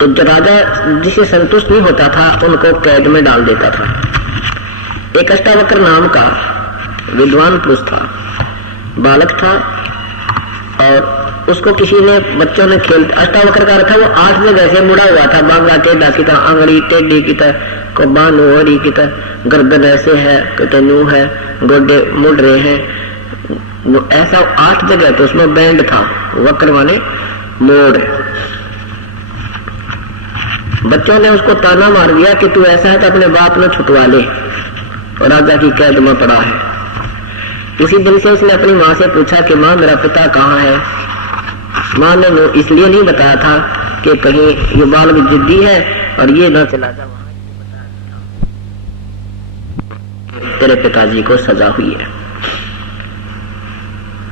तो जो राजा जिसे संतुष्ट नहीं होता था उनको कैद में डाल देता था। एक अष्टावक्र नाम का विद्वान पुरुष था, बालक था, और उसको किसी ने बच्चों ने खेल, अष्टावक्र का अर्थ था वो 8 जगह से मुड़ा हुआ था, बांगा टेढ़ा की तरह, आंगड़ी टेढ़ी की तरह, को बान ओहरी की तरह, गर्दन ऐसे है, कहते न्यू है, गोडे मुड़ रहे हैं, ऐसा 8 जगह। तो उसमें बैंड था, वक्र माने मोड़। बच्चों ने उसको ताना मार दिया कि तू ऐसा है तो अपने बाप ने छुटवा ले, और राजा की कैद में पड़ा है। उसी दिन से उसने अपनी माँ से पूछा कि माँ मेरा पिता कहाँ है। माँ ने इसलिए नहीं बताया था कि कहीं ये बालक जिद्दी है और ये न चला जा, तेरे पिताजी को सजा हुई है।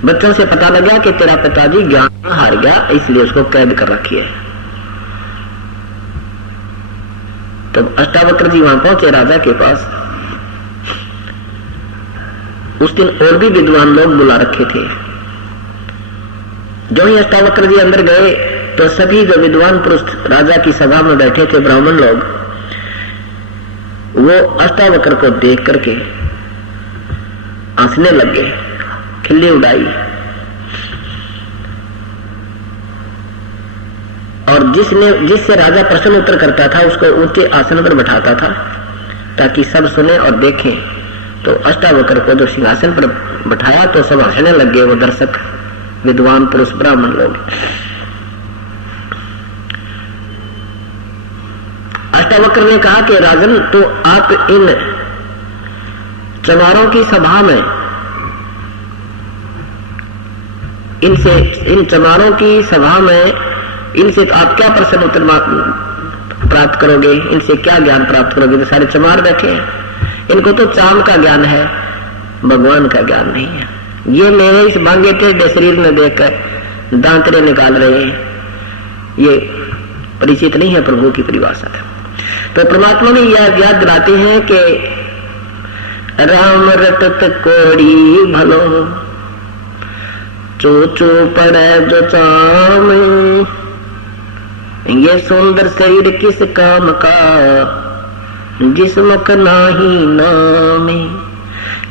बच्चों से पता लगा कि तेरा पिताजी ज्ञान हार गया, इसलिए उसको कैद कर रखी है। तब अष्टावक्र जी वहां पहुंचे राजा के पास। उस दिन और भी विद्वान लोग बुला रखे थे। जो ही अष्टावक्र जी अंदर गए तो सभी जो विद्वान पुरुष राजा की सभा में बैठे थे, ब्राह्मण लोग, वो अष्टावक्र को देख करके हंसने लग गए, खिल्ली उड़ाई। और जिससे राजा प्रश्न उत्तर करता था उसको ऊंचे आसन पर बैठाता था ताकि सब सुने और देखें। तो अष्टावक्र को जो सिंहासन पर बैठाया तो सब हंसने लग गए, वो दर्शक विद्वान पुरुष ब्राह्मण लोग। अष्टावक्र ने कहा कि राजन, तो आप इन चमारों की सभा में इन चमारों की सभा में इनसे आप क्या प्रश्न उत्तर प्राप्त करोगे, इनसे क्या ज्ञान प्राप्त करोगे? तो सारे चमार बैठे हैं, इनको तो चाम का ज्ञान है, भगवान का ज्ञान नहीं है। ये मेरे इस भांगे टेढ़े शरीर में देखकर दांतरे निकाल रहे हैं, ये परिचित नहीं है प्रभु की परिभाषा है। तो परमात्मा ने याद दिलाते हैं कि राम रटत कोड़ी भलो, चो पड़े जो चाम, ये सुंदर शरीर किस काम का, जिस्म का नाही नामे।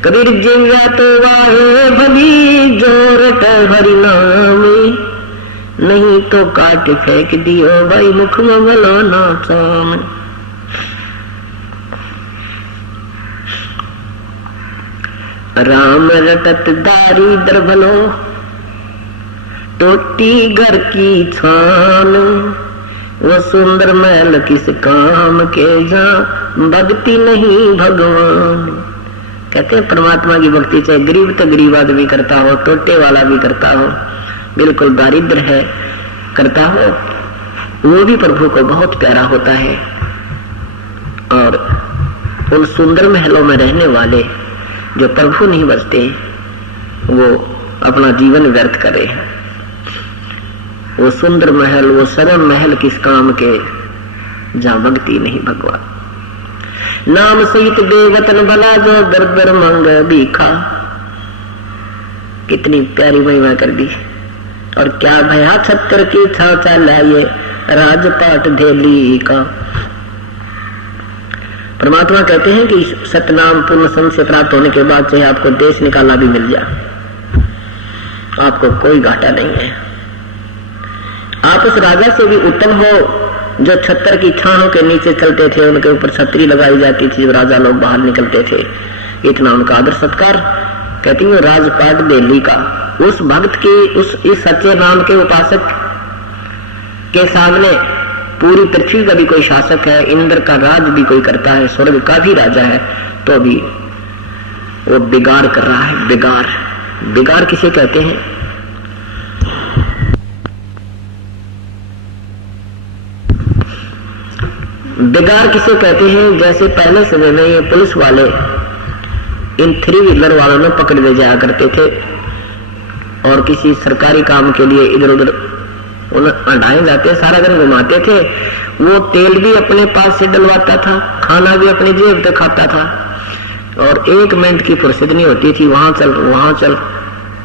कबीर जिव्या तो वाहे भली, जोरट हरि नामे, नहीं तो काट फेंक दियो भाई मुख में मलाना चाम। राम रटत दारिद्र भलो, टोटी घर की छान, वो सुंदर महल किस काम के, जहाँ भक्ति नहीं भगवान। कहते हैं परमात्मा की भक्ति चाहे गरीब तो गरीब आदमी करता हो, टोटे वाला भी करता हो, बिल्कुल दारिद्र है करता हो, वो भी प्रभु को बहुत प्यारा होता है। और उन सुंदर महलों में रहने वाले जो प्रभु नहीं बचते, वो अपना जीवन व्यर्थ करे। वो सुंदर महल, वो सरल महल किस काम के, जहाँ भक्ति नहीं भगवान। नाम सहित बेवतन भला, जो दर दर मांग भीखा। कितनी प्यारी महिमा कर दी। और क्या भया छत्तर की छाचा लाए, राजपाट धेली का। परमात्मा कहते हैं कि सतनाम पूर्ण संग से प्राप्त होने के बाद चाहे आपको देश निकाला भी मिल जाए, आपको कोई घाटा नहीं है। आप उस राजा से भी उत्तम हो जो छत्तर की छाहों के नीचे चलते थे, उनके ऊपर छतरी लगाई जाती थी, राजा लोग बाहर निकलते थे, इतना उनका आदर सत्कार। कहती हूँ राजपाट दिल्ली का। उस भक्त की, इस सच्चे नाम के उपासक के सामने पूरी पृथ्वी का भी कोई शासक है, इंद्र का राज भी कोई करता है, स्वर्ग का भी राजा है, तो भी वो बिगाड़ कर रहा है। बिगाड़ किसे कहते हैं? बिगाड़ किसे कहते हैं? जैसे पहले समय में ये पुलिस वाले इन 3 व्हीलर वालों में पकड़ ले जाया करते थे और किसी सरकारी काम के लिए इधर उधर हटाए जाते, सारा दिन घुमाते थे। वो तेल भी अपने पास से डलवाता था, खाना भी अपनी जेब से खाता था, और 1 मिनट की फुर्सत नहीं होती थी। वहां चल,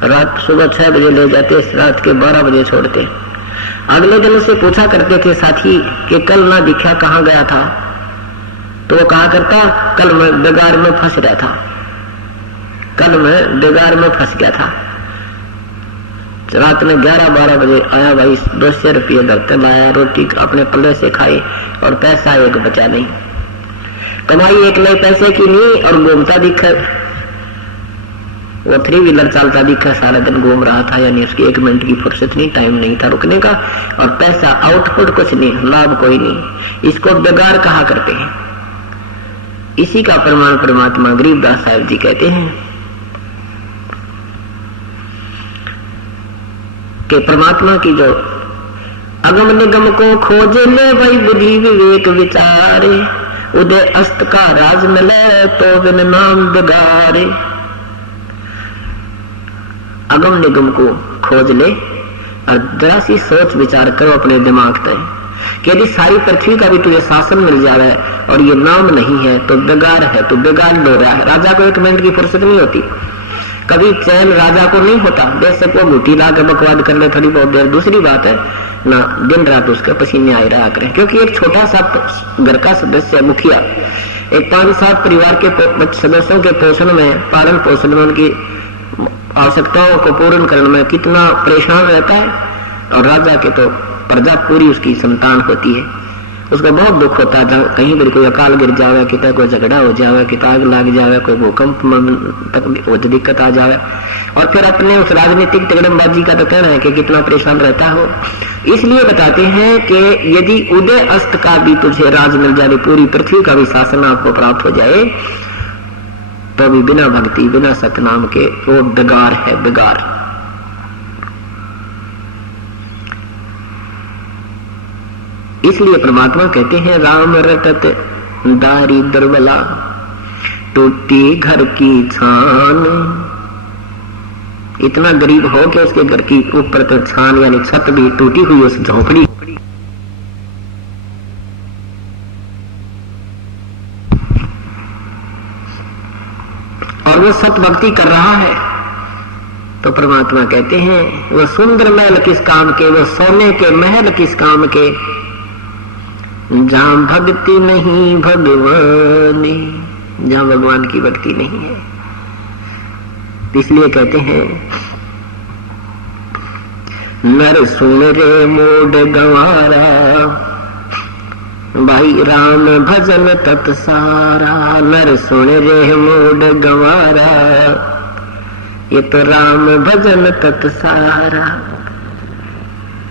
रात सुबह 6 बजे ले जाते, रात के 12 बजे छोड़ते। अगले दिन उससे पूछा करते थे साथी कि कल ना दिखा, कहाँ गया था? तो वो कहा करता, कल मैं बेगार में फंस रहा था, कल मैं बेगार में फंस गया था। रात में 11-12 बजे आया, भाई 200 रुपये दरते लाया, रोटी अपने पल्ले से खाई और पैसा एक बचा नहीं। कमाई एक नए पैसे की नहीं और घूमता दिखा, वो 3 व्हीलर चालता दिखा, सारा दिन घूम रहा था, यानी उसकी 1 मिनट की फुर्सत नहीं, टाइम नहीं था रुकने का, और पैसा आउटपुट कुछ नहीं, लाभ कोई नहीं। इसको बेगार कहा करते हैं। इसी का प्रमाण परमात्मा गरीबदास साहब जी कहते हैं कि परमात्मा की जो अगम निगम को खोजे ले, वही बुद्धि विवेक विचारे, उदय अस्त का राज मिले तो बिन नाम बेगारे। अगम निगम को खोज ले और जरा सी सोच विचार करो अपने दिमाग तय कि यदि सारी पृथ्वी का भी तुझे शासन मिल जा रहा है और ये नाम नहीं है तो बेगार है, तो बेगार लो रहा है। राजा को 1 मिनट की फुर्सत नहीं होती, कभी चैन राजा को नहीं होता, बेशक वो घुटी ला के बकवाद कर ले थोड़ी बहुत देर, दूसरी बात है ना दिन रात उसके पसीने आए रहा करें। क्योंकि एक छोटा सा घर का सदस्य मुखिया एक 5-7 परिवार के सदस्यों के पोषण में, पालन पोषण में, उनकी आवश्यकताओं को पूर्ण करने में कितना परेशान रहता है, और राजा के तो प्रजा पूरी उसकी संतान होती है, उसको बहुत दुख होता है। कहीं भी कोई अकाल गिर जावे, कितना कोई झगड़ा हो जावे, कितना आग लग जावे, कोई भूकंप तक दिक्कत आ जावे, और फिर अपने उस राजनीतिक तिगड़मबाजी का तो कहना है कि कितना परेशान रहता हो। इसलिए बताते हैं कि यदि उदय अस्त का भी तुझे राज मिल जाए, पूरी पृथ्वी का भी शासन आपको प्राप्त हो जाए, तो भी बिना भक्ति बिना सतनाम के वो बेगार है, बेगार। इसलिए परमात्मा कहते हैं राम रटत दारी दुर्बला, टूटी घर की छान। इतना गरीब हो कि उसके घर की ऊपर तो छान यानी छत भी टूटी हुई, उस झोपड़ी। और वो सत भक्ति कर रहा है, तो परमात्मा कहते हैं वो सुंदर महल किस काम के, वो सोने के महल किस काम के, जहां भक्ति नहीं भगवान, जहां भगवान की भक्ति नहीं है। इसलिए कहते हैं नर सुन रे मोड गंवारा, भाई राम भजन तत्सारा। नर सुन रे मोड गंवारा, ये तो राम भजन तत्सारा।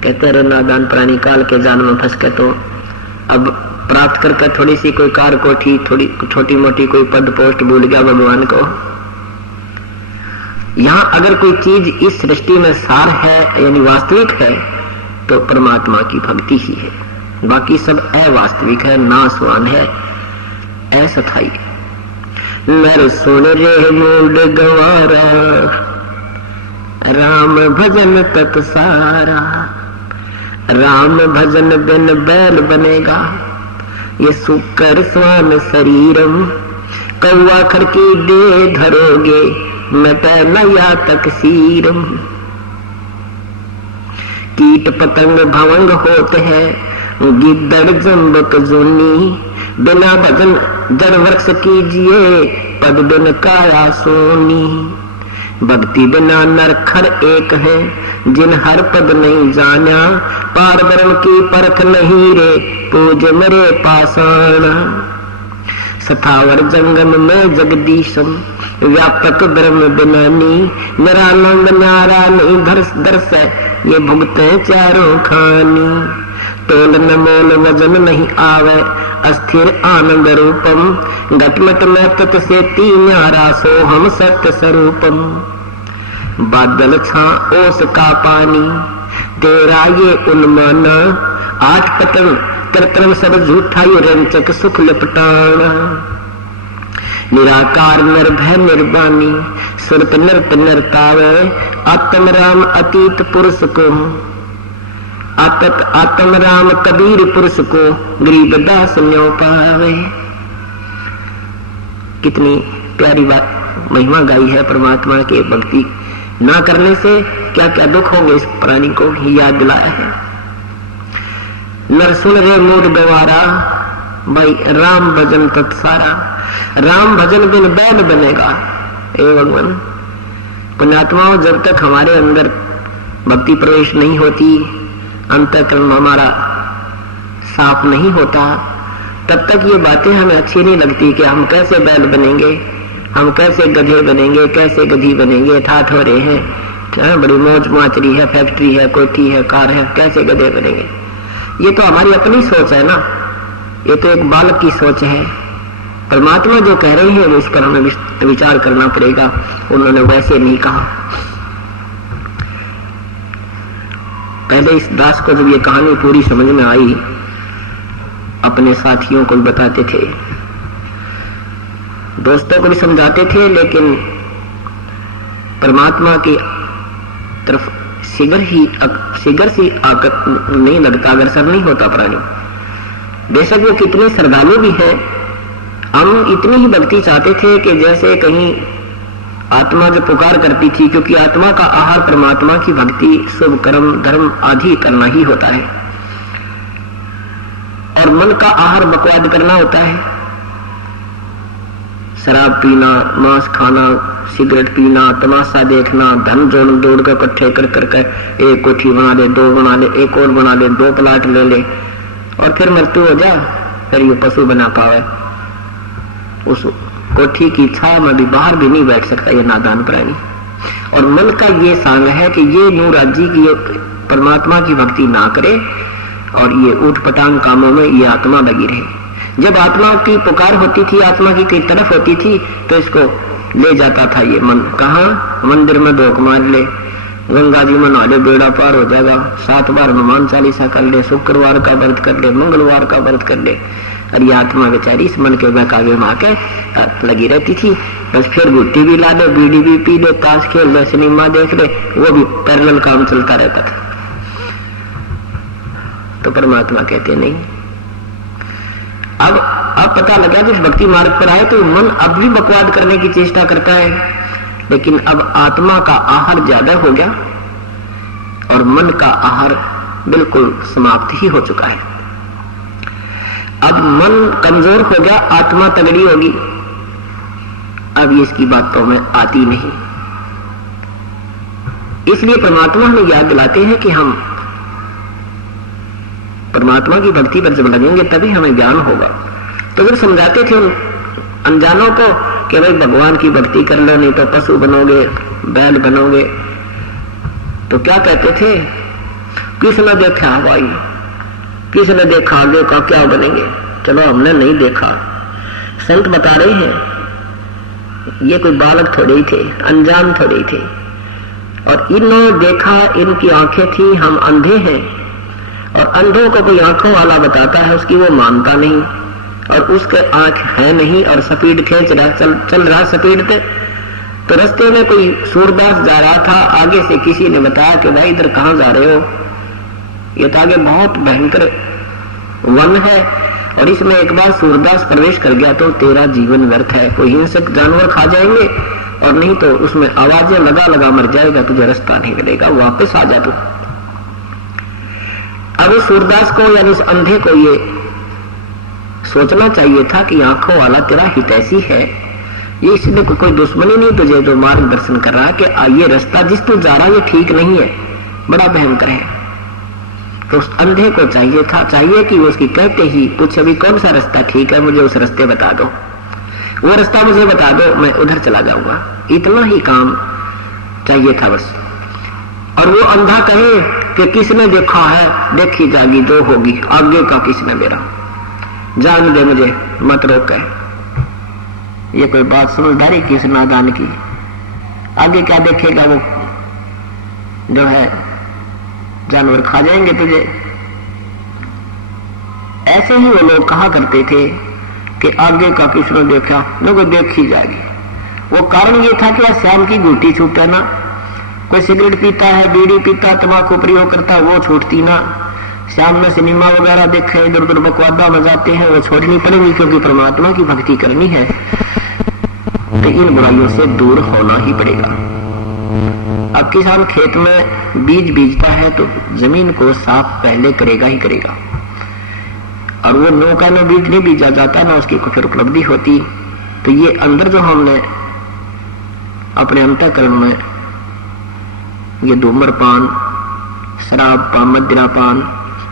कहते रहे नादान प्राणी काल के जाल में फंस के तो अब प्राप्त करके थोड़ी सी कोई कार कोठी, थोड़ी छोटी मोटी कोई पद पोस्ट भूल गया भगवान को। यहां अगर कोई चीज इस सृष्टि में सार है यानी वास्तविक है तो परमात्मा की भक्ति ही है, बाकी सब अवास्तविक है, नाशवान है, असथाई। नर सुन रे मूड गंवारा, राम भजन तत्सारा। राम भजन बिन बैल बनेगा, ये सुकर स्वान शरीरम। कौआ खर की दे धरोगे, मैं नया तक सीरम। कीट पतंग भवंग होते हैं, गिद्दड़ जम्बक जूनी। बिना भजन जड़ वृक्ष कीजिए, पद बिन काया सोनी। भक्ति बिना नरखर एक है, जिन हर पद नहीं जाना। पार ब्रह्म की परख नहीं रे, पूज मेरे पाषाण। सथावर जंगम में जगदीशम, व्यापक ब्रह्म बिनानी। निरानंद न्यारा नहीं धर्ष दर्श, ये भुगते चारों खानी। तोल न मोल वजन नहीं आवे, अस्थिर आनंद रूपम। घटमट में तत् से तीन न्यारा, सोहम सत्य स्वरूपम। बादल छा ओस का पानी, तेरा ये उन्माना। 8 पतन कृत्रिम सब झूठा, ये रंचक सुख लिपटाना। निराकार निर्भय निर्वाणी, सुरत नृत नृतावे। आत्म राम अतीत पुरुष को, आत्म राम कबीर पुरुष को। गरीबदास न्यो पावे। कितनी प्यारी बात महिमा गाई है परमात्मा के। भक्ति ना करने से क्या क्या दुख होंगे इस प्राणी को ही याद दिलाया है। नर सुन रे मूड गवारा, भाई राम भजन तत्सारा। राम भजन बिन बैल बनेगा। हे भगवान, पुण्यात्माओं, जब तक हमारे अंदर भक्ति प्रवेश नहीं होती, अंतःकरण हमारा साफ नहीं होता, तब तक ये बातें हमें अच्छी नहीं लगती कि हम कैसे बैल बनेंगे, हम कैसे गधे बनेंगे, कैसे गधी बनेंगे, ठाठ हो रहे हैं, बड़ी मौज माचरी है, फैक्ट्री है, कोठी है, कार है, कैसे गधे बनेंगे। ये तो हमारी अपनी सोच है ना, ये तो एक बालक की सोच है। परमात्मा जो कह रहे हैं उस पर हमें विचार करना पड़ेगा। उन्होंने वैसे नहीं कहा। पहले इस दास को जब ये कहानी पूरी समझ में आई, अपने साथियों को भी बताते थे, दोस्तों को भी समझाते थे, लेकिन परमात्मा की तरफ सिगर सी आकत नहीं लगता, अग्रसर नहीं होता प्राणी। बेशक वो कितने श्रद्धालु भी हैं, हम इतनी ही भक्ति चाहते थे कि जैसे कहीं आत्मा जो पुकार करती थी, क्योंकि आत्मा का आहार परमात्मा की भक्ति, शुभ कर्म, धर्म आदि करना ही होता है, और मन का आहार बकवाद करना होता है। शराब पीना, मांस खाना, सिगरेट पीना, तमाशा देखना, धन जोड़ दौड़ कर इकट्ठे कर करके एक कोठी बना ले, दो बना ले, एक और बना ले, दो प्लाट ले ले, और फिर मृत्यु हो जा, फिर ये पशु बना पावे। उस कोठी की छाया में भी बाहर भी नहीं बैठ सकता ये नादान प्राणी। और मन का ये सांग है कि ये नूराजी की परमात्मा की भक्ति ना करे और ये ऊट पटांग कामों में ये आत्मा लगी रहे। जब आत्मा की पुकार होती थी, आत्मा की कई तरफ होती थी, तो इसको ले जाता था ये मन। कहाँ? मंदिर में धोख मार ले, गंगा जी में नहा ले, बेड़ा पार हो जाएगा, 7 बार हनुमान चालीसा कर ले, शुक्रवार का व्रत कर ले, मंगलवार का व्रत कर ले। और ये आत्मा बेचारी इस मन के बहकावे में आके लगी रहती थी। बस फिर गुट्टी भी ला ले, बीड़ी भी पी ले, ताश खेल ले, सिनेमा देख ले, वो भी पैरेलल काम चलता रहता था। तो परमात्मा कहते नहीं। अब पता लगा कि भक्ति मार्ग पर आए तो मन अब भी बकवाद करने की चेष्टा करता है, लेकिन अब आत्मा का आहार ज्यादा हो गया और मन का आहार बिल्कुल समाप्त ही हो चुका है। अब मन कमजोर हो गया, आत्मा तगड़ी होगी। अब ये इसकी बातों में आती नहीं। इसलिए परमात्मा हमें याद दिलाते हैं कि हम परमात्मा की भक्ति पर जब लगेंगे तभी हमें ज्ञान होगा। तो जब समझाते थे उन अनजानों को कि भाई भगवान की भक्ति कर लो, नहीं तो पशु बनोगे, बैल बनोगे, तो क्या कहते थे? किसने देखा भाई, किसने देखा आगे का क्या बनेंगे? चलो हमने नहीं देखा, संत बता रहे हैं। ये कोई बालक थोड़े ही थे, अनजान थोड़े ही थे, और इन्होंने देखा, इनकी आंखें थी, हम अंधे हैं। और अंधों को कोई आंखों वाला बताता है, उसकी वो मानता नहीं, और उसके आंख है नहीं और स्पीड खींच रहा, चल रहा स्पीड पे। तो रास्ते में कोई सूरदास जा रहा था, आगे से किसी ने बताया कि भाई इधर कहाँ जा रहे हो? ये तो आगे बहुत भयंकर वन है और इसमें एक बार सूरदास प्रवेश कर गया तो तेरा जीवन व्यर्थ है। कोई हिंसक जानवर खा जाएंगे और नहीं तो उसमें आवाजें लगा लगा मर जाएगा, तुझे रास्ता नहीं मिलेगा, वापस आ जा तू। अब इस सूरदास को यानी इस अंधे को ये सोचना चाहिए था कि आंखों वाला तेरा हितैषी है, ये इसलिए कोई दुश्मनी नहीं तुझे जो मार्गदर्शन कर रहा है कि ये रास्ता जिस तू जा रहा है ये ठीक नहीं है, बड़ा भयंकर है। तो उस अंधे को चाहिए कि वो उसकी कहते ही पूछे भी कौन सा रास्ता ठीक है, मुझे उस रास्ते बता दो, वो रास्ता मुझे बता दो, मैं उधर चला जाऊंगा। इतना ही काम चाहिए था बस। और वो अंधा कहे कि किसने देखा है, देखी जागी दो होगी, आगे का किसने मेरा, जान दे मुझे मत रोक। ये कोई बात समझदारी की, इस नादान की? आगे क्या देखेगा वो, जो है जानवर खा जाएंगे तुझे। ऐसे ही वो लोग कहा करते थे कि आगे का किसने देखा, लोगों देखी जाएगी। वो कारण ये था कि श्याम की गुटी छूटे ना, कोई सिगरेट पीता है, बीड़ी पीता, तंबाकू प्रयोग करता, वो छूटती ना। श्याम में सिनेमा वगैरह देखे, इधर उधर बकवादा में जाते हैं, वो छोड़नी पड़ेगी क्योंकि परमात्मा की भक्ति करनी है। तो इन बुराइयों से दूर होना ही पड़ेगा। अब किसान खेत में बीज बीजता है तो जमीन को साफ पहले करेगा ही करेगा। और वो नौका में बीज नहीं बीजा जाता ना उसकी फिर उपलब्धि होती। तो ये अंदर जो हमने अपने अंतःकरण में ये धूम्रपान, शराब पान, मदिरापान,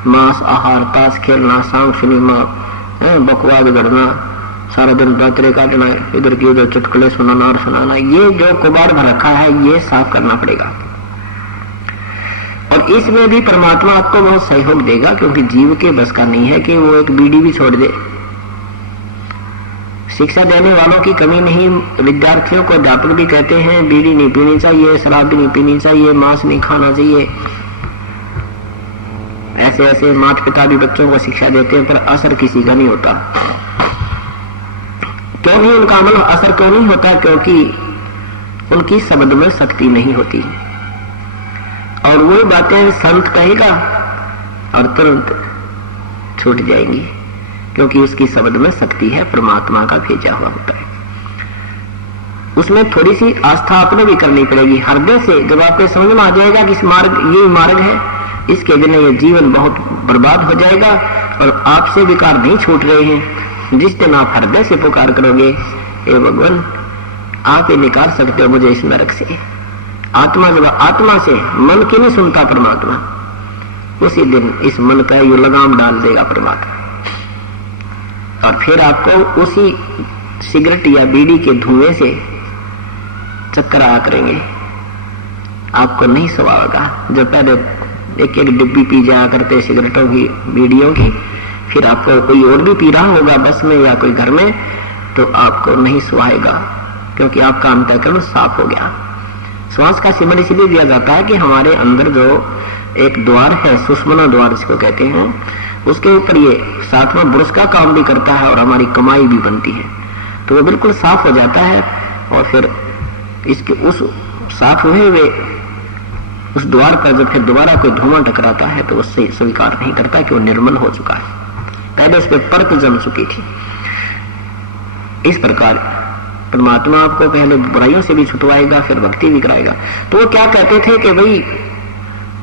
मांस आहार, ताश खेलना, सांग सिनेमा, बकवाद गढ़ना, सारा दिन रात्रि काटना, इधर की उधर चुटकुले सुनाना और सुनाना, ये जो कुबाड़ भर रखा है ये साफ करना पड़ेगा। और इसमें भी परमात्मा आपको बहुत सहयोग देगा, क्योंकि जीव के बस का नहीं है कि वो एक बीड़ी भी छोड़ दे। शिक्षा देने वालों की कमी नहीं, विद्यार्थियों को अध्यापक भी कहते हैं बीड़ी नहीं पीनी चाहिए, शराब भी नहीं पीनी चाहिए, मांस नहीं खाना चाहिए। ऐसे ऐसे माता पिता भी बच्चों को शिक्षा देते हैं, पर असर किसी का नहीं होता। क्यों नहीं उनका अमल असर क्यों नहीं होता? क्योंकि उनकी शब्द में शक्ति नहीं होती। और वो बातें संत कहेगा और तुरंत छूट जाएंगी, क्योंकि उसकी शब्द में शक्ति है, परमात्मा का भेजा हुआ होता है। उसमें थोड़ी सी आस्था आपने भी करनी पड़ेगी हृदय से। जब आपको समझ में आ जाएगा कि इस मार्ग, ये मार्ग है, इसके बिना ये जीवन बहुत बर्बाद हो जाएगा और आपसे विकार नहीं छूट रहे हैं, जिस दिन आप हृदय से पुकार करोगे, हे भगवान आप ही निकाल सकते हो मुझे इस नरक से। आत्मा जब आत्मा से, मन की नहीं सुनता परमात्मा, उसी दिन इस मन का ये लगाम डाल देगा परमात्मा। और फिर आपको उसी सिगरेट या बीड़ी के धुएं से चक्कर आया करेंगे, आपको नहीं सवागा। जब पहले एक एक डिब्बी पी जाया करते सिगरेटों की, बीड़ियों की, फिर आपको कोई और भी पी रहा होगा बस में या कोई घर में, तो आपको नहीं सुहाएगा, क्योंकि आपका अंतःकरण साफ हो गया। श्वास का सिमरण इसलिए दिया जाता है कि हमारे अंदर जो एक द्वार है, सुषुम्ना द्वार जिसको कहते हैं, उसके ऊपर ये सातवां ब्रश का काम भी करता है और हमारी कमाई भी बनती है। तो वो बिल्कुल साफ हो जाता है और फिर इसके उस साफ हुए हुए उस द्वार पर जब फिर दोबारा कोई धुआं टकराता है तो उससे स्वीकार नहीं करता कि वो निर्मल हो चुका है, पहले उस पर परत जम चुकी थी। इस प्रकार परमात्मा आपको पहले बुराइयों से भी छुटवाएगा, फिर भक्ति भी कराएगा। तो वो क्या कहते थे कि भाई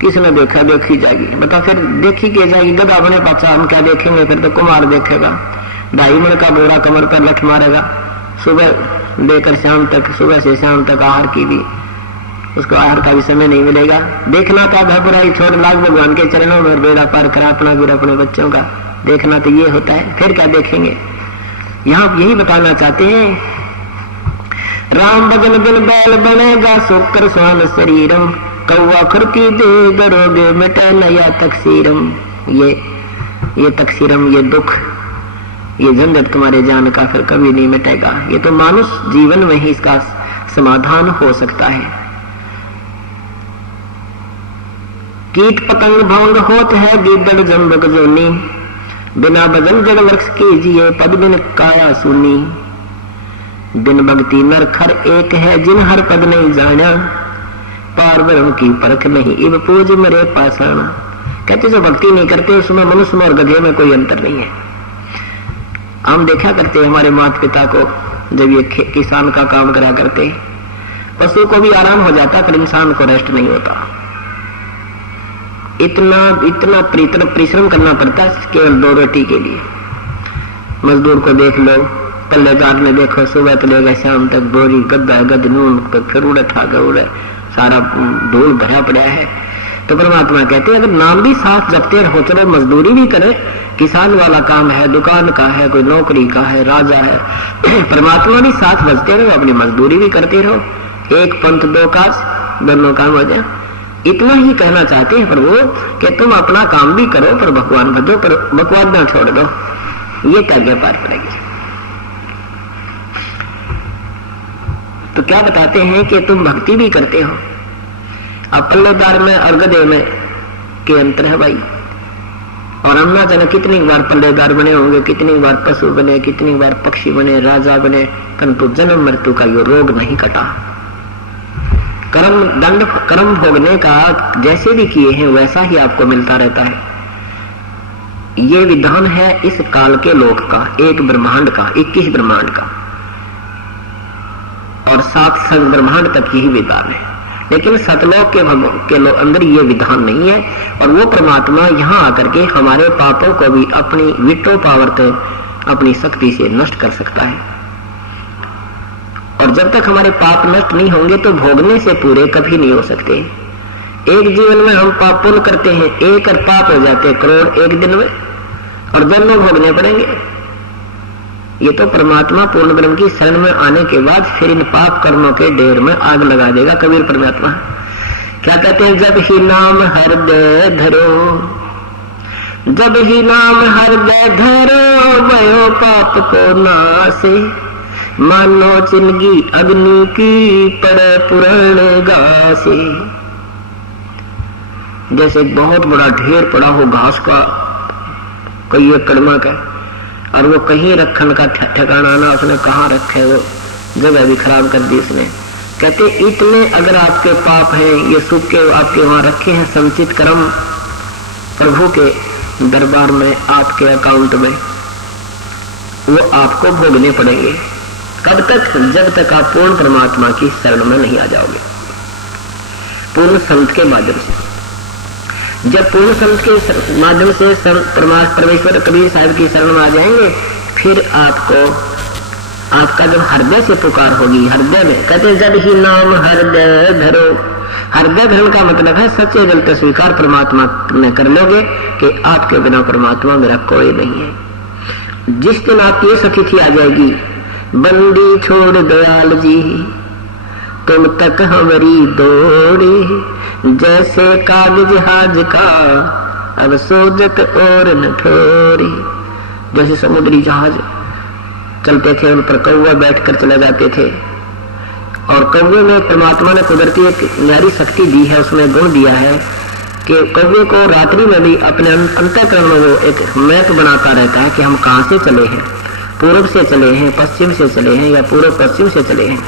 किसने देखा, देखी जाएगी, बता फिर देखी के जाएगी, गधा बने पाचा, हम क्या देखेंगे, फिर तो कुमार देखेगा, 2.5 मन का बोरा कमर पर लठ मारेगा, सुबह लेकर शाम तक, सुबह से शाम तक आहार की भी, उसको आहार का भी समय नहीं मिलेगा। देखना था घर बुराई छोड़ लाग भगवान के चरणों में बेड़ा पार करा अपना फिर अपने बच्चों का, देखना तो ये होता है, फिर क्या देखेंगे। यहाँ यही बताना चाहते हैं, राम भजन बिन बैल बनेगा, सोकर स्वान शरीरम, कौवा खुरकी दे गड़ोगे मिटे नया तकसीरम। ये तकसीरम, ये दुख, ये झंझट तुम्हारे जान का फिर कभी नहीं मिटेगा। ये तो मानुष जीवन में ही इसका समाधान हो सकता है। कीट पतंग भंग होत है गिद्दड़ जम्बक जोनी, बिना भजन जड़ वृक्ष कीजिए पद बिन काया सुनी। बिन भक्ति नर खर एक है जिन हर पद नहीं जाना, पार ब्रह्म की परख नहीं इब पूज मरे पासाना। कहते जो भक्ति नहीं करते उसमें मनुष्य में और गधे में कोई अंतर नहीं है। हम देखा करते हमारे माता पिता को, जब ये किसान का काम करा करते, पशु को भी आराम हो जाता पर इंसान को रेस्ट नहीं होता। इतना परिश्रम करना पड़ता केवल 2 रोटी के लिए। मजदूर को देख लो, पल्लेदार ने देखो, सुबह तो लेगा शाम तक बोरी गद्दा गद नून फिर उड़े ठाकर उड़े, सारा धूल भरा पड़ा है। तो परमात्मा कहते हैं अगर नाम भी साथ जपते रहो, चलो मजदूरी भी करे, किसान वाला काम है, दुकान का है, कोई नौकरी का है, राजा है, परमात्मा भी साथ बजते रहो, अपनी मजदूरी भी करते रहो। एक पंथ 2 काज, दोनों काम हो जाए। इतना ही कहना चाहते हैं प्रभु कि तुम अपना काम भी करो पर भगवान भजो, पर बकवाद ना छोड़ दो, ये कार्य पार पड़ेगी। तो क्या बताते हैं कि तुम भक्ति भी करते हो। अब पल्लेदार में और गधे में के अंतर है भाई। और हम ना जाने कितनी बार पल्लेदार बने होंगे, कितनी बार पशु बने, कितनी बार पक्षी बने, राजा बने, परंतु जन्म मृत्यु का ये रोग नहीं कटा। कर्म भोगने का जैसे भी किए हैं वैसा ही आपको मिलता रहता है। ये विधान है इस काल के लोक का, एक ब्रह्मांड का, 21 ब्रह्मांड का, और 7 संग ब्रह्मांड तक यही विधान है। लेकिन सतलोक के अंदर ये विधान नहीं है। और वो परमात्मा यहाँ आकर के हमारे पापों को भी अपनी विटो पावर से, अपनी शक्ति से नष्ट कर सकता है। और जब तक हमारे पाप नष्ट नहीं होंगे तो भोगने से पूरे कभी नहीं हो सकते। एक जीवन में हम पाप पुण्य करते हैं, एक और पाप हो जाते हैं करोड़ एक दिन में, और दोनों भोगने पड़ेंगे। ये तो परमात्मा पूर्ण ब्रह्म की शरण में आने के बाद फिर इन पाप कर्मों के ढेर में आग लगा देगा। कबीर परमात्मा क्या कहते हैं, जब ही नाम हृदय धरो, जब ही नाम हृदय धरो, भयो पाप को नासे, मानो चिंगी अग्नि की पड़े पुराण घासे। जैसे बहुत बड़ा ढेर पड़ा हो घास का, कई एकड़ का, और वो कहीं रखने का ठिकाना ना, उसने कहाँ रखे, वो जगह भी खराब कर दी उसने। कहते इतने अगर आपके पाप हैं, ये सुख के आपके वहां रखे हैं संचित कर्म प्रभु के दरबार में, आपके अकाउंट में, वो आपको भोगने पड़ेंगे। कब तक? जब तक आप पूर्ण परमात्मा की शरण में नहीं आ जाओगे, पूर्ण संत के माध्यम से। जब पूर्ण संत के माध्यम से परमेश्वर कबीर साहब की शरण में आ जाएंगे, फिर आपका जब हृदय से पुकार होगी, हृदय में कहते जब ही नाम हृदय धरो। हृदय धरण का मतलब है सच्चे दिल से स्वीकार परमात्मा में कर लोगे कि आपके बिना परमात्मा मेरा कोई नहीं है। जिस दिन आपकी ये स्थिति आ जाएगी, बंदी छोड़ दयाल जी तुम तक हमारी दौड़ी, जैसे कागज हाज का अब सोजत और न ठोरी। जैसे समुद्री जहाज चलते थे, उन पर कौवा बैठकर चले जाते थे, और कौवे में परमात्मा ने कुदरती एक न्यारी शक्ति दी है, उसमें गुण दिया है कि कौवे को रात्रि में भी अपने अंतःकरण में वो एक मैप बनाता रहता है कि हम कहाँ से चले हैं, पूर्व से चले हैं, पश्चिम से चले हैं, या पूर्व पश्चिम से चले हैं,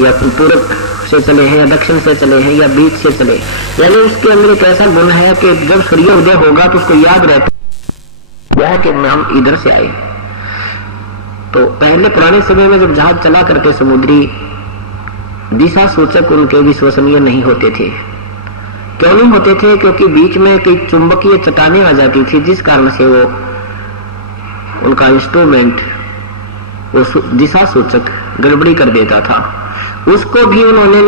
या पूर्व से चले हैं, या दक्षिण से चले हैं, या बीच से चले। यानी उसके अंदर एक ऐसा गुण है कि जब सूर्योदय होगा तो उसको याद रहता है कि हम इधर से आए। तो पहले पुराने समय में जब जहाज चला करते समुद्री, दिशा सूचक उनके विश्वसनीय नहीं होते थे। क्यों नहीं होते थे? क्योंकि बीच में कई चुंबकीय चट्टानें आ जाती थी, जिस कारण से वो उनका इंस्ट्रूमेंट वो दिशा सूचक गड़बड़ी कर देता था। उसको भी उन्होंने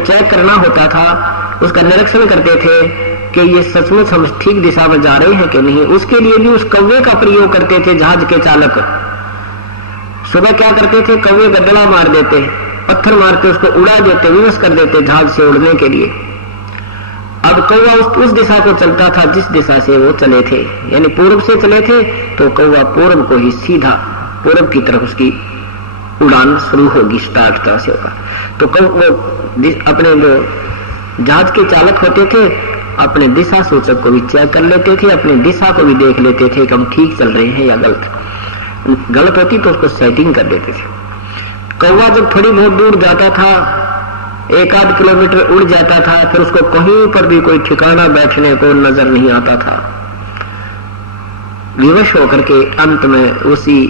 चेक करना होता था, उसका निरीक्षण करते थे कि ये सचमुच हम ठीक दिशा में जा रहे हैं कि नहीं। उसके लिए भी उस कौवे का प्रयोग करते थे जहाज के चालक। सुबह क्या करते थे, कौवे गदला मार देते, पत्थर मारते, उसको उड़ा देते, विवश कर देते जहाज से उड़ने के लिए। अब कौवा उस दिशा को चलता था जिस दिशा से वो चले थे, यानी पूर्व से चले थे तो कौवा पूर्व को ही सीधा पूर्व की तरफ उसकी उड़ान शुरू होगी, स्टार्ट तरह से होगा। तो अपने जो जहाज के चालक होते थे अपने दिशा सूचक को भी चेक कर लेते थे, अपनी दिशा को भी देख लेते थे कि हम ठीक चल रहे हैं या गलत होती तो उसको सेटिंग कर देते थे। कौवा जब थोड़ी बहुत दूर जाता था, 1-8 किलोमीटर उड़ जाता था, फिर उसको कहीं पर भी कोई ठिकाना बैठने को नजर नहीं आता था। विवश होकर के अंत में उसी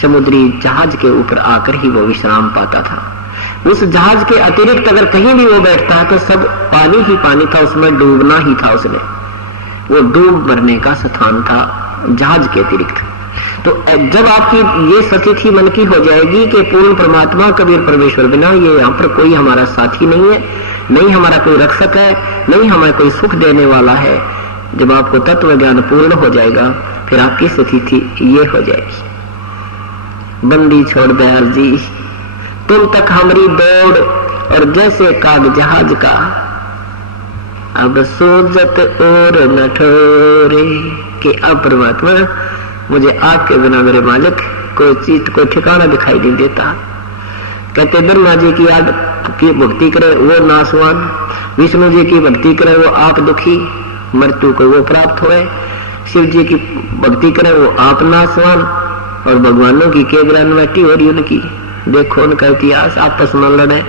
समुद्री जहाज के ऊपर आकर ही वो विश्राम पाता था। उस जहाज के अतिरिक्त अगर कहीं भी वो बैठता तो सब पानी ही पानी था, उसमें डूबना ही था। उसने वो डूब मरने का स्थान था जहाज के अतिरिक्त। तो जब आपकी ये स्थिति मन की हो जाएगी कि पूर्ण परमात्मा कबीर परमेश्वर बिना ये यहाँ पर कोई हमारा साथी नहीं है, नहीं हमारा कोई रक्षक है, नहीं हमें कोई सुख देने वाला है, जब आपको तत्व ज्ञान पूर्ण हो जाएगा फिर आपकी स्थिति ये हो जाएगी, बंदी छोड़ दयाल जी तुम तक हमारी दौड़, और जैसे काग जहाज का अब सोजत और न ठोरे। कि अब परमात्मा मुझे आपके बिना मेरे मालिक कोई चीज कोई ठिकाना दिखाई नहीं देता। कहते ब्रह्मा जी की याद की भक्ति करे वो नासवान, विष्णु जी की भक्ति करे वो आप दुखी, मृत्यु को वो प्राप्त होए, शिव जी की भक्ति करे वो आप नासवान, और भगवानों की के ग्रहणवटी हो रही उनकी। देखो उनका इतिहास, आपस में लड़े,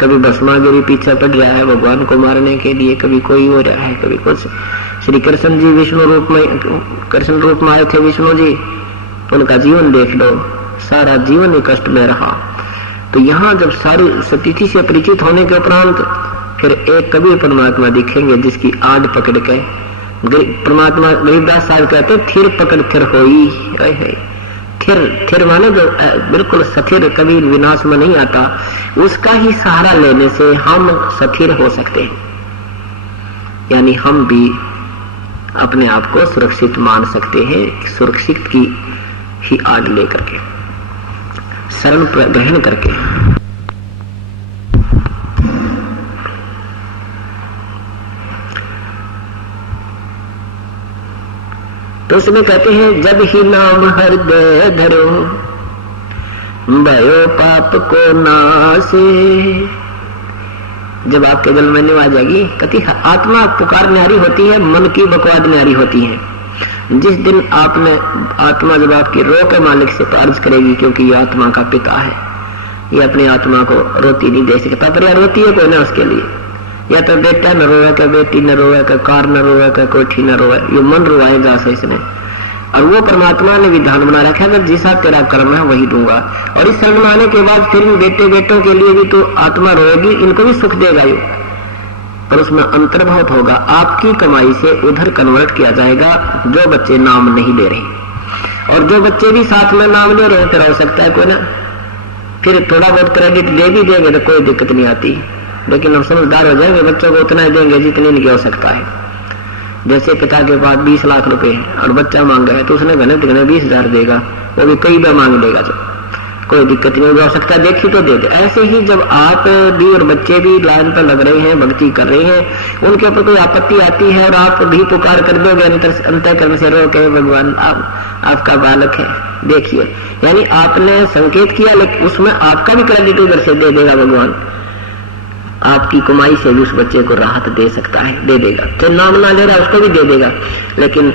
कभी भस्मागिरी पीछे पड़ रहा है भगवान को मारने के लिए, कभी कोई हो रहा है, कभी कुछ। श्री कृष्ण जी विष्णु रूप में, कृष्ण रूप में आए थे विष्णु जी, उनका जीवन देख लो, सारा जीवन ही कष्ट में रहा। तो यहाँ जब सारी स्थिति से परिचित होने के उपरांत फिर एक कबीर परमात्मा दिखेंगे जिसकी आड़ पकड़ के परमात्मा गरीबदास साहब कहते थिर पकड़ थिर होई है। थिर माने जो बिल्कुल स्थिर, कभी विनाश में नहीं आता, उसका ही सहारा लेने से हम स्थिर हो सकते हैं। यानी हम भी अपने आप को सुरक्षित मान सकते हैं, सुरक्षित की ही आड़ लेकर के, शरण ग्रहण करके। तो उसमें कहते हैं जब ही नाम हृदय धरो भयो पाप को नासे। जब आपके दिल में आ जाएगी, कहती आत्मा पुकार न्यारी होती है, मन की बकवाद न्यारी होती है। जिस दिन आपने आत्मा जब आपकी रो के मालिक से अर्ज करेगी, क्योंकि ये आत्मा का पिता है, ये अपनी आत्मा को रोती नहीं दे सकता, पर यार रोती है कोई ना उसके लिए। या तो बेटा न रोए, का बेटी न रोए, का कार न रोए, का कोठी न रोए, ये मन रोएगा से इसने। और वो परमात्मा ने विधान बना रखा है, जैसा तेरा कर्म है वही दूंगा। और इस शरण में आने के बाद फिर बेटे बेटों के लिए भी तो आत्मा रोएगी, इनको भी सुख देगा ये, पर उसमें अंतर्भाव होगा। आपकी कमाई से उधर कन्वर्ट किया जाएगा जो बच्चे नाम नहीं ले रहे, और जो बच्चे भी साथ में नाम ले रहे हैं फिर हो सकता है कोई ना फिर थोड़ा बहुत क्रेडिट दे भी देंगे तो कोई दिक्कत नहीं आती, लेकिन हम समझदार हो जाएंगे, बच्चों को उतना ही देंगे जितनी इनकी हो सकता है। जैसे पिता के पास 20 लाख रुपए है और बच्चा मांग रहा है तो उसने घने 20,000 देगा, वो भी कई बार मांग लेगा, जो कोई दिक्कत नहीं हो सकता, देखी तो दे दे। ऐसे ही जब आप भी और बच्चे भी लाइन पर लग रहे हैं, भक्ति कर रहे हैं, उनके ऊपर कोई आपत्ति आती है और आप भी पुकार कर दोगे अंतःकरण से, रो के भगवान आपका बालक है देखिए, यानी आपने संकेत किया, लेकिन उसमें आपका भी क्रेडिट उधर से दे देगा भगवान। आपकी कमाई से भी उस बच्चे को राहत दे सकता है, दे देगा। तो नाम ना ले रहा उसको भी दे देगा, लेकिन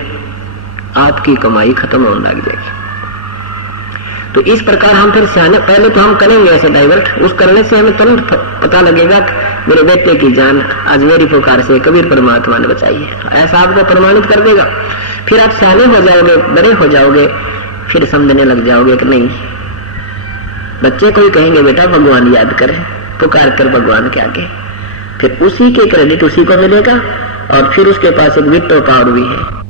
आपकी कमाई खत्म होने लग जाएगी। तो इस प्रकार हम फिर सियाने, पहले तो हम करेंगे ऐसे डाइवर्ट, उस करने से हमें तुरंत पता लगेगा मेरे बेटे की जान आज मेरी पुकार से कबीर परमात्मा ने बचाई है, ऐसा आपको प्रमाणित कर देगा। फिर आप सियाने हो जाओगे, बड़े हो जाओगे, फिर समझने लग जाओगे कि नहीं, बच्चे को ही कहेंगे बेटा भगवान याद करे, पुकार कर भगवान के आगे, फिर उसी के क्रेडिट उसी को मिलेगा, और फिर उसके पास एक विट्टो पावर भी है।